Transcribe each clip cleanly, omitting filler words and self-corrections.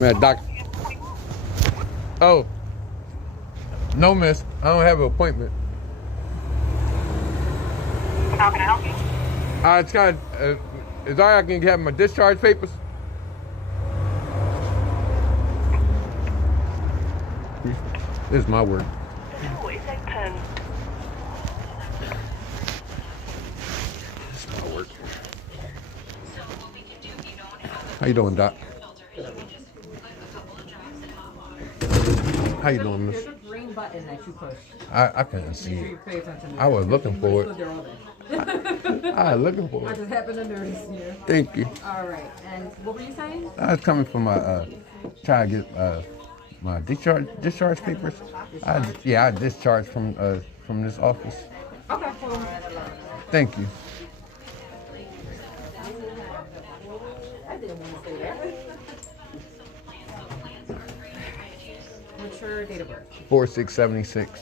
Man, doc. Oh, no, miss. I don't have an appointment. How can I help you? It's kind of, is I can have my discharge papers? This is my work. Oh, it's open. This is my work. How you doing, doc? How you doing, miss? There's a green button that you push. I couldn't Make see sure it. you pay attention to I was looking for it. Stood there all day. I was looking for I it. just happened to notice you. Thank you. All right. And what were you saying? I was coming from my trying to get my discharge papers. I discharged from this office. Okay. Hold on. Thank you. I didn't want to say that. What's your date of birth? 4676.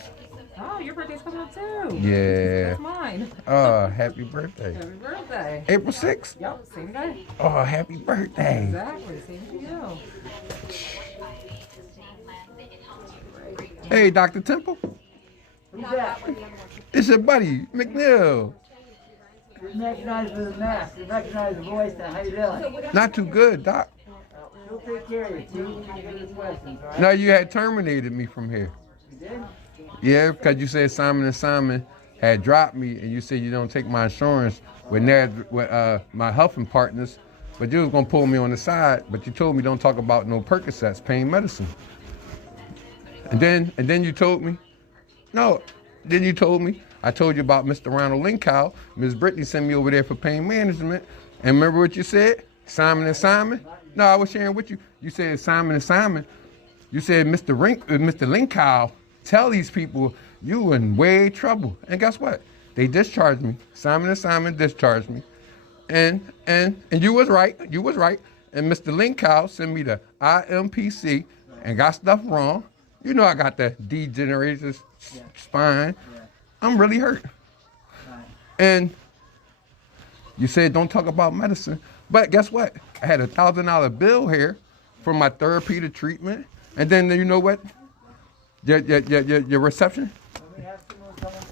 Oh, your birthday's coming up too. Yeah. That's mine. Happy birthday. Happy birthday. April 6th. Yep, same day. Oh, happy birthday. Exactly, same to you. Hey, Dr. Temple. Who's that? It's your buddy, McNeil. You recognize the mask. You recognize the voice. Now, how you doing? Not too good, Doc. She'll take care of you. Two good questions, all right? No, you had terminated me from here. You did? Yeah, because you said Simon & Simon had dropped me, and you said you don't take my insurance with my healthing partners, but you was going to pull me on the side, but you told me don't talk about no Percocets, pain medicine. And then you told me, I told you about Mr. Ronald Linkow. Ms. Brittany sent me over there for pain management. And remember what you said? Simon & Simon? No, I was sharing with you. You said Simon & Simon. You said Mr. Linkow, tell these people you in way trouble. And guess what? They discharged me. Simon & Simon discharged me. And you was right. You was right. And Mr. Linkow sent me the IMPC and got stuff wrong. You know I got the degenerated spine. I'm really hurt. And you said don't talk about medicine. But guess what? I had a $1,000 bill here for my therapeutic treatment. And then you know what? Your reception?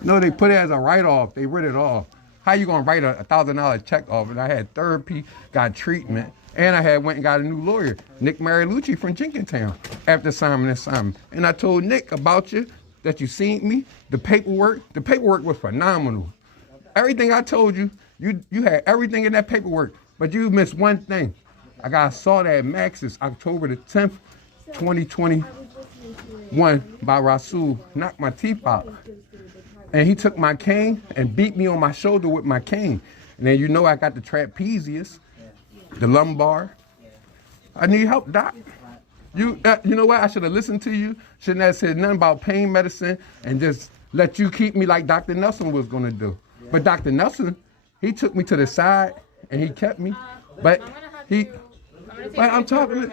No, they put it as a write-off. They wrote it off. How you gonna write a $1,000 check off? And I had therapy, got treatment, and I had went and got a new lawyer, Nick Marilucci from Jenkintown, after Simon & Simon. And I told Nick about you, that you seen me, the paperwork was phenomenal. Everything I told you, you had everything in that paperwork, but you missed one thing. I got assaulted at Max's October the 10th, 2021 by Rasul, knocked my teeth out. And he took my cane and beat me on my shoulder with my cane. And then you know I got the trapezius, the lumbar. I need help, Doc. You know what? I should have listened to you. Shouldn't have said nothing about pain medicine and just let you keep me like Dr. Nelson was gonna do. But Dr. Nelson, he took me to the side and he kept me. But I'm talking to.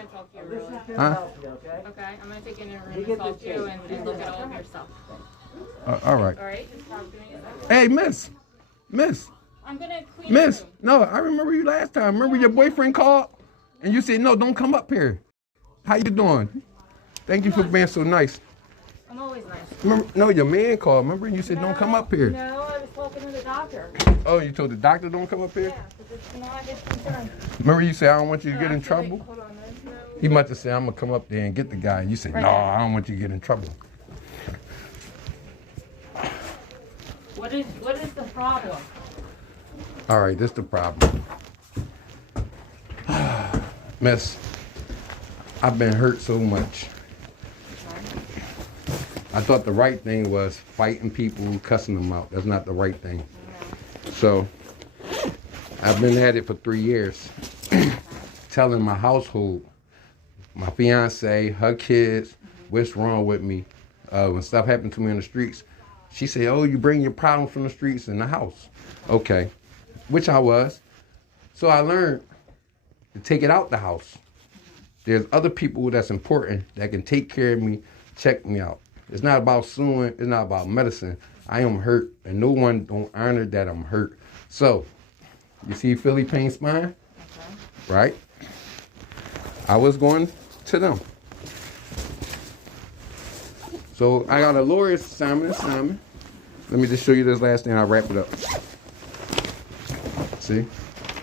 Huh? Okay, I'm gonna take you in your room and talk to you and look at all of your stuff. All right. All right? Just talk to me. Hey, Miss. I'm gonna clean Miss, your room. no, I remember you last time. Remember your boyfriend called and you said, no, don't come up here. How you doing? Thank you for being so nice. I'm always nice. Remember, no, your man called. Remember, and you said, don't come up here. No, I was talking to the doctor. Oh, you told the doctor don't come up here? Yeah, because it's not his concern. Remember you said, I don't want you to get in Actually, trouble? Hold on, there's no... He must have said, I'm going to come up there and get the guy. And you said, no, I don't want you to get in trouble. What is the problem? All right, this is the problem. Miss, I've been hurt so much. I thought the right thing was fighting people, cussing them out. That's not the right thing. So, I've been at it for 3 years. Telling my household, my fiance, her kids, what's wrong with me. When stuff happened to me in the streets, she said, oh, you bring your problems from the streets in the house. Okay, which I was. So I learned to take it out the house. There's other people that's important that can take care of me, check me out. It's not about suing, it's not about medicine. I am hurt, and no one don't honor that I'm hurt. So, you see Philly Pain Spine? Right? I was going to them. So I got a lawyer, Simon & Simon. Let me just show you this last thing. I'll wrap it up. See,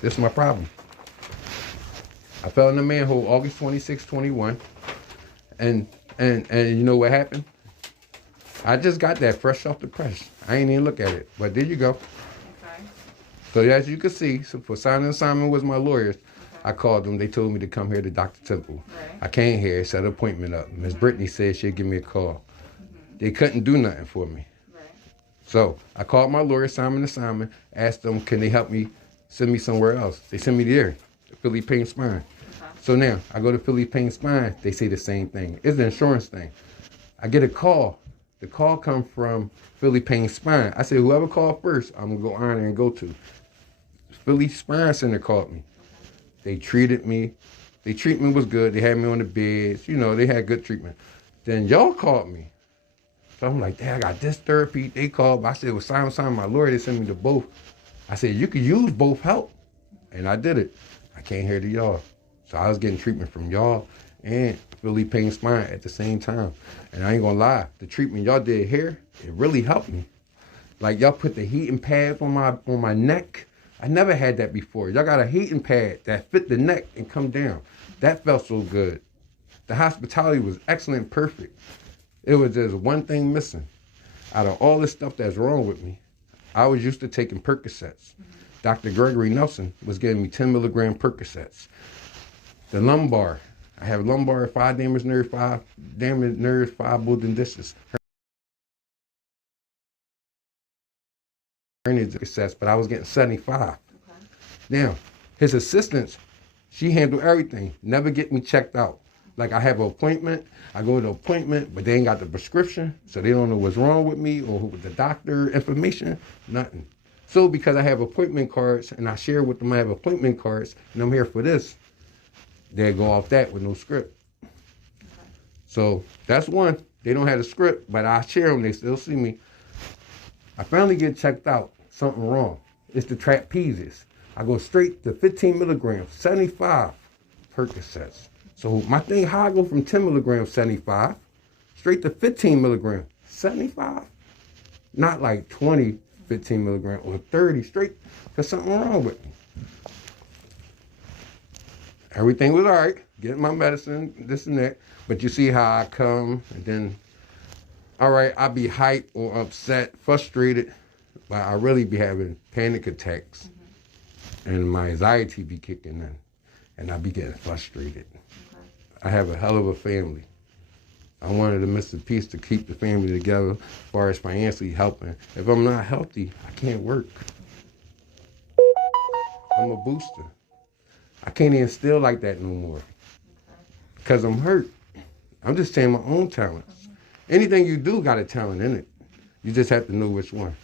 this is my problem. I fell in the manhole August 26, 21. And you know what happened? I just got that fresh off the press. I ain't even look at it, but there you go. Okay. So as you can see, so for Simon & Simon was my lawyers. I called them. They told me to come here to Dr. Temple. Right. I came here, set an appointment up. Miss Brittany said she'd give me a call. They couldn't do nothing for me. Right. So I called my lawyer, Simon & Simon, asked them, can they help me, send me somewhere else? They sent me there, Philly Pain Spine. Okay. So now I go to Philly Pain Spine. They say the same thing. It's the insurance thing. I get a call. The call come from Philly Pain Spine. I said, whoever called first, I'm gonna go on there and go to. Philly Spine Center called me. They treated me. The treatment was good. They had me on the beds. You know, they had good treatment. Then y'all called me. So I'm like, Dad, I got this therapy. They called. I said, well, Simon, my lawyer, they sent me to both. I said, you could use both help. And I did it. I came here to y'all. So I was getting treatment from y'all and Philly Pain Spine at the same time. And I ain't gonna lie, the treatment y'all did here, it really helped me. Like y'all put the heating pad on my neck. I never had that before. Y'all got a heating pad that fit the neck and come down. That felt so good. The hospitality was excellent, perfect. It was just one thing missing. Out of all the stuff that's wrong with me, I was used to taking Percocets. Dr. Gregory Nelson was giving me 10 milligram Percocets. The lumbar, I have lumbar, 5 damaged nerves, 5 damaged nerves, 5 bulging discs. Percocets, but I was getting 75. Okay. Now, his assistants, she handled everything, never get me checked out. Like I have an appointment, I go to the appointment, but they ain't got the prescription, so they don't know what's wrong with me or who the doctor information, nothing. So because I have appointment cards and I share with them I have appointment cards and I'm here for this, they go off that with no script. Okay. So that's one. They don't have a script, but I share them, they still see me. I finally get checked out, something wrong. It's the trapezes. I go straight to 15 milligrams, 75 Percocets. So my thing, how I go from 10 milligrams, 75, straight to 15 milligrams, 75? Not like 20, 15 milligrams, or 30, straight, because something wrong with me. Everything was all right, getting my medicine, this and that, but you see how I come, and then, all right, I be hyped or upset, frustrated, but I really be having panic attacks, and my anxiety be kicking in, and I be getting frustrated. I have a hell of a family. I wanted to miss a piece to keep the family together as far as financially helping. If I'm not healthy, I can't work. I'm a booster. I can't even steal like that no more because I'm hurt. I'm just saying my own talents. Anything you do got a talent in it. You just have to know which one.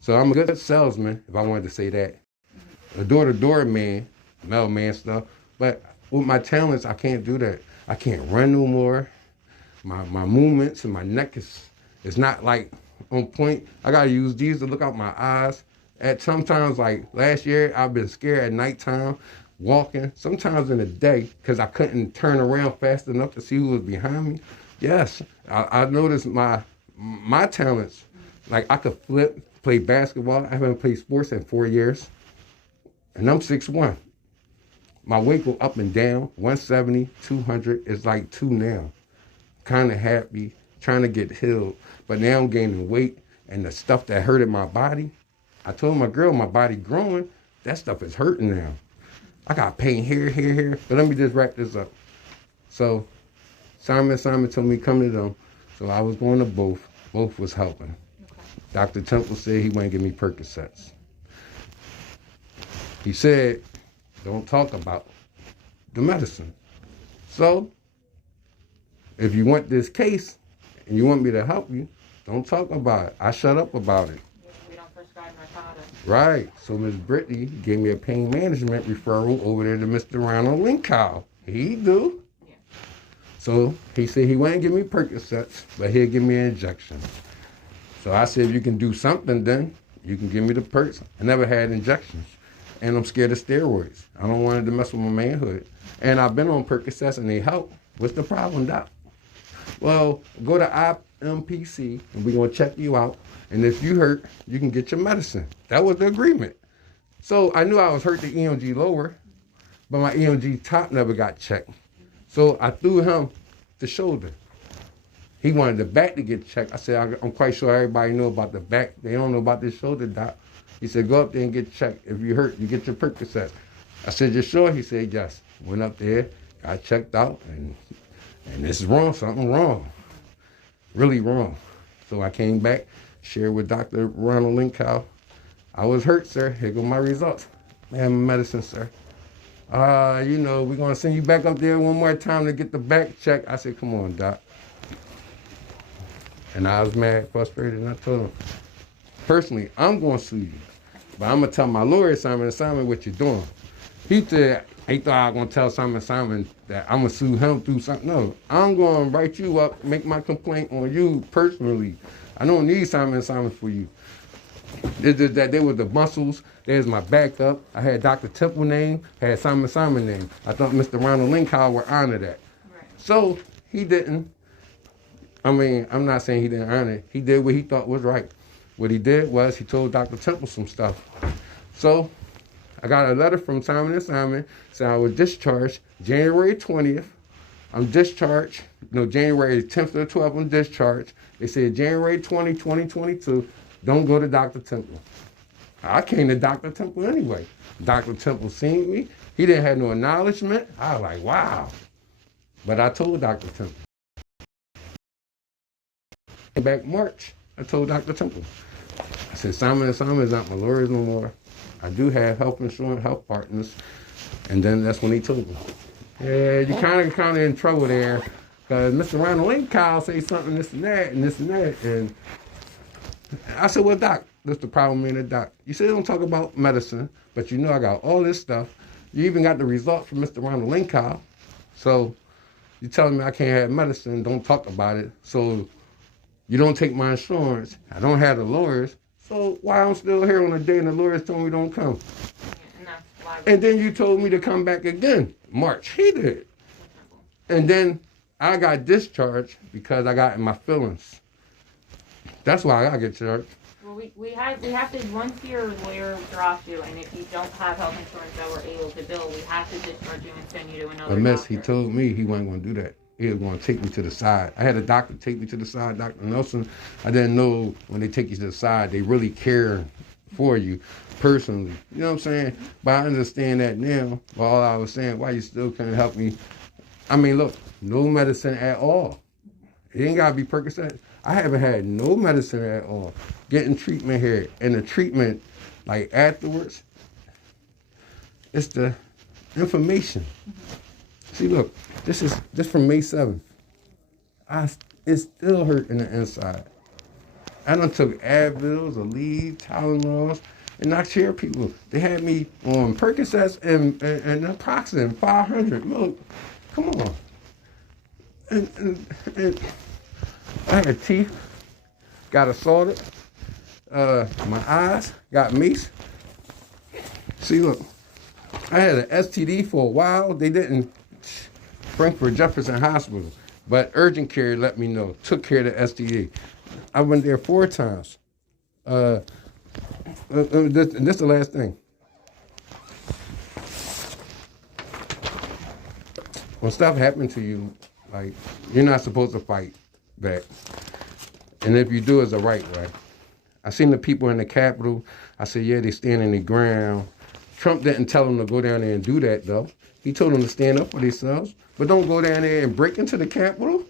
So I'm a good salesman, if I wanted to say that. A door-to-door man, mailman stuff, but with my talents, I can't do that. I can't run no more. My movements and my neck is not like on point. I gotta use these to look out my eyes. At sometimes, like last year, I've been scared at nighttime, walking, sometimes in the day, because I couldn't turn around fast enough to see who was behind me. Yes, I noticed my talents. Like I could flip, play basketball. I haven't played sports in 4 years. And I'm 6'1". My weight go up and down, 170, 200, it's like 2 now. Kind of happy, trying to get healed. But now I'm gaining weight and the stuff that hurted my body. I told my girl my body growing, that stuff is hurting now. I got pain here. But let me just wrap this up. So Simon told me come to them. So I was going to both. Both was helping. Okay. Dr. Temple said he wouldn't give me Percocets. He said, don't talk about the medicine. So, if you want this case and you want me to help you, don't talk about it. I shut up about it. We don't prescribe narcotics. Right. So Ms. Brittany gave me a pain management referral over there to Mr. Ronald Linkow. He do. Yeah. So he said he wouldn't give me Percocets, but he'll give me an injection. So I said, if you can do something, then you can give me the Percs. I never had injections. And I'm scared of steroids. I don't want it to mess with my manhood. And I've been on Percocets and they help. What's the problem, doc? Well, go to IMPC and we're gonna check you out. And if you hurt, you can get your medicine. That was the agreement. So I knew I was hurt the EMG lower, but my EMG top never got checked. So I threw him the shoulder. He wanted the back to get checked. I said, I'm quite sure everybody know about the back. They don't know about this shoulder, doc. He said, go up there and get checked. If you hurt, you get your Percocet. I said, you sure? He said, yes. Went up there, got checked out, and this is wrong, something wrong. Really wrong. So I came back, shared with Dr. Ronald Linkow. I was hurt, sir. Here go my results. I have my medicine, sir. We're going to send you back up there one more time to get the back check. I said, come on, doc. And I was mad, frustrated, and I told him, personally, I'm going to sue you. But I'm going to tell my lawyer, Simon, what you're doing. He said, he thought I was going to tell Simon that I'm going to sue him through something. No, I'm going to write you up, make my complaint on you personally. I don't need Simon for you. It's just that they were the muscles. There's my backup. I had Dr. Temple name, had Simon name. I thought Mr. Ronald Linkow would honor that. Right. So he didn't. I mean, I'm not saying he didn't honor it. He did what he thought was right. What he did was he told Dr. Temple some stuff. So I got a letter from Simon saying I was discharged January 20th. I'm discharged, January 10th to the 12th, I'm discharged. They said January 20, 2022, don't go to Dr. Temple. I came to Dr. Temple anyway. Dr. Temple seen me. He didn't have no acknowledgement. I was like, wow. But I told Dr. Temple. Back March, I told Dr. Temple. I said, Simon is not my lawyers no more. I do have health insurance, health partners. And then that's when he told me. Yeah, you're kind of in trouble there. Because Mr. Ronald Linkow say something, this and that, and this and that. And I said, well, doc, that's the problem me and the doc. You say don't talk about medicine, but you know I got all this stuff. You even got the results from Mr. Ronald Linkow. So you telling me I can't have medicine, don't talk about it. So you don't take my insurance. I don't have the lawyers. So why I'm still here on the day and the lawyers told me don't come? And that's why. And then you told me to come back again. March, he did. And then I got discharged because I got in my feelings. That's why I got to get charged. Well, we have to, once your lawyer drops you, and if you don't have health insurance that we're able to bill, we have to discharge you and send you to another But miss, doctor. he told me he wasn't going to do that. He was going to take me to the side. I had a doctor take me to the side, Dr. Nelson. I didn't know when they take you to the side, they really care for you personally. You know what I'm saying? But I understand that now. But all I was saying, why you still couldn't help me? I mean, look, no medicine at all. It ain't got to be Percocet. I haven't had no medicine at all. Getting treatment here. And the treatment, like afterwards, it's the information. See, look, this from May 7th. It still hurt in the inside. I done took Advils, Aleve, Tylenols, and I share people. They had me on Percocets and Naproxen, 500. Look, come on. And I had teeth, got assaulted. My eyes got mace. See, look, I had an STD for a while. They didn't. Frankfurt Jefferson Hospital, but urgent care let me know, took care of the STD. I went there 4 times. This is the last thing. When stuff happened to you, like, you're not supposed to fight back. And if you do, it's the right way. I seen the people in the Capitol. I said, yeah, they stand in the ground. Trump didn't tell them to go down there and do that, though. He told them to stand up for themselves. But don't go down there and break into the Capitol.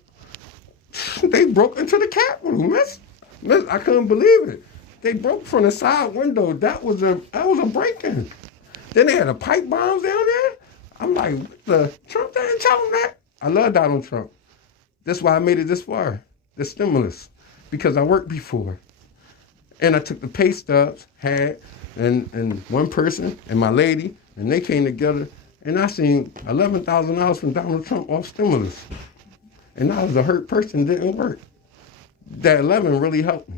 They broke into the Capitol, miss. I couldn't believe it. They broke from the side window. That was a break-in. Then they had a pipe bombs down there. I'm like, Trump didn't tell them that. I love Donald Trump. That's why I made it this far, the stimulus, because I worked before. And I took the pay stubs, and one person and my lady, and they came together. And I seen $11,000 from Donald Trump off stimulus. And I was a hurt person, didn't work. That 11 really helped me.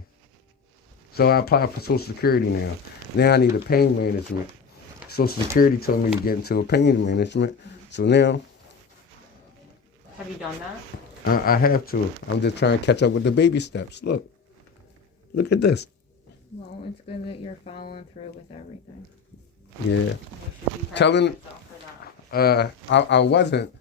So I applied for Social Security now. Now I need a pain management. Social Security told me to get into a pain management. So now Have you done that? I have to. I'm just trying to catch up with the baby steps. Look at this. Well, it's good that you're following through with everything. Yeah. You should be proud Telling- of yourself for that. I wasn't.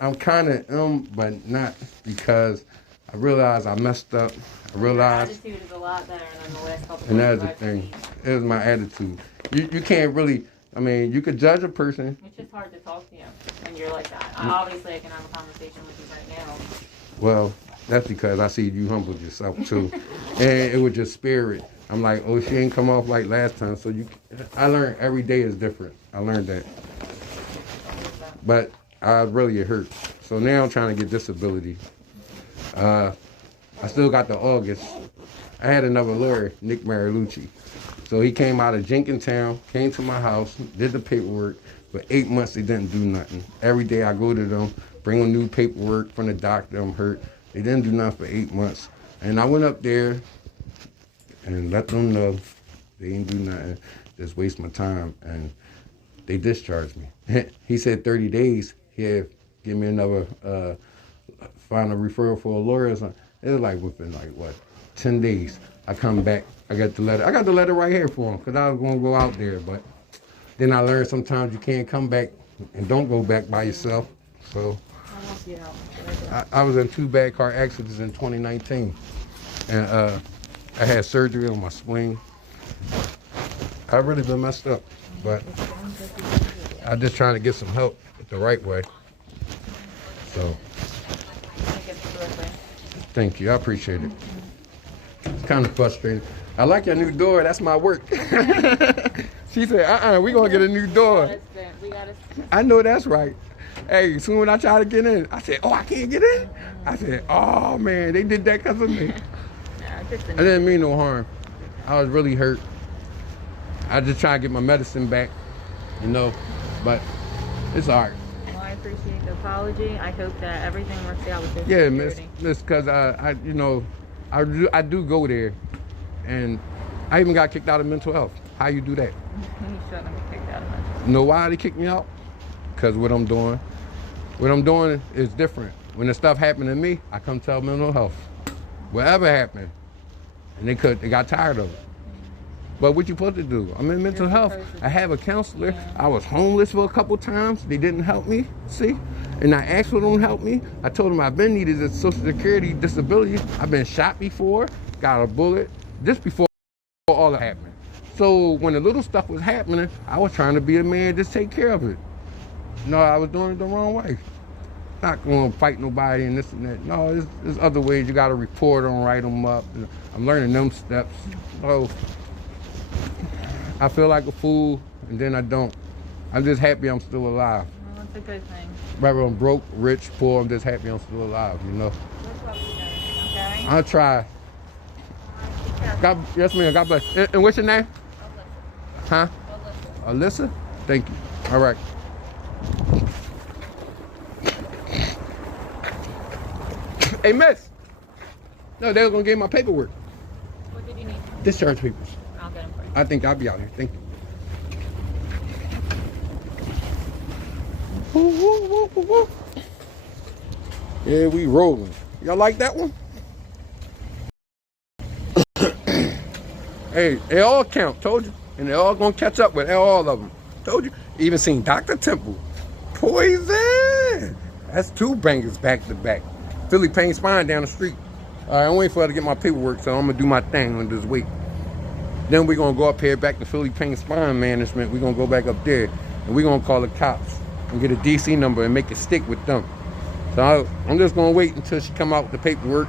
I'm kind of but not because I realized I messed up. I Your realized, attitude is a lot better than the last couple and that's of the I've thing. seen. It was my attitude. You can't really. I mean, you could judge a person. It's just hard to talk to you when you're like that. Obviously, I can have a conversation with you right now. Well, that's because I see you humbled yourself too, and it was your spirit. I'm like, oh, she ain't come off like last time. So I learned every day is different. I learned that, but I really hurt. So now I'm trying to get disability. I still got the August. I had another lawyer, Nick Marilucci. So he came out of Jenkintown, came to my house, did the paperwork. For 8 months, they didn't do nothing. Every day I go to them, bring them new paperwork from the doctor, I'm hurt. They didn't do nothing for 8 months. And I went up there and let them know they didn't do nothing, just waste my time. And they discharged me. He said 30 days, he'd give me another, find a referral for a lawyer or something. It was like within 10 days. I come back, I got the letter. I got the letter right here for him because I was going to go out there. But then I learned sometimes you can't come back and don't go back by yourself. So I was in 2 bad car accidents in 2019. And I had surgery on my spleen. I've really been messed up. But I'm just trying to get some help the right way. So thank you. I appreciate it. It's kind of frustrating. I like your new door. That's my work. She said, we going to get a new door. I know that's right. Hey, soon when I try to get in, I said, oh, I can't get in? I said, oh, man, they did that because of me. I didn't mean no harm. I was really hurt. I just trying to get my medicine back, but it's all right. Well, I appreciate the apology. I hope that everything works out with this. Yeah, miss, because I do go there, and I even got kicked out of mental health. How you do that? You shouldn't have kicked out of it. You know why they kicked me out? Because what I'm doing is different. When the stuff happened to me, I come tell mental health. Whatever happened, and they got tired of it. But what you supposed to do? I'm in mental health. I have a counselor. Yeah. I was homeless for a couple times. They didn't help me, see? And I asked for them to help me. I told them I've been needed a Social Security disability. I've been shot before, got a bullet, just before all that happened. So when the little stuff was happening, I was trying to be a man, just take care of it. No, I was doing it the wrong way. Not going to fight nobody and this and that. No, there's other ways. You got to report them, write them up. I'm learning them steps. So I feel like a fool, and then I don't. I'm just happy I'm still alive. Well, that's a good thing. Whether I'm broke, rich, poor, I'm just happy I'm still alive, Look up okay? I'll try. God, yes, ma'am. God bless. And what's your name? Huh? Alyssa? Thank you. All right. Hey, miss. No, they were going to give my paperwork. What did you need? Discharge papers. I'll get them for you. I think I'll be out here. Thank you. Woo, woo, woo, woo, woo. Yeah, we rolling. Y'all like that one? Hey, they all count, told you. And they're all gonna catch up with all of them. Told you. Even seen Dr. Temple. Poison! That's 2 bangers back to back. Philly Pain Spine down the street. All right, I'm waiting for her to get my paperwork, so I'm gonna do my thing on this week. Then we're gonna go up here back to Philly Pain Spine Management. We're gonna go back up there, and we're gonna call the cops and get a DC number and make it stick with them. So I'm just gonna wait until she come out with the paperwork.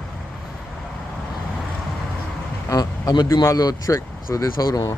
I'm gonna do my little trick. So just hold on.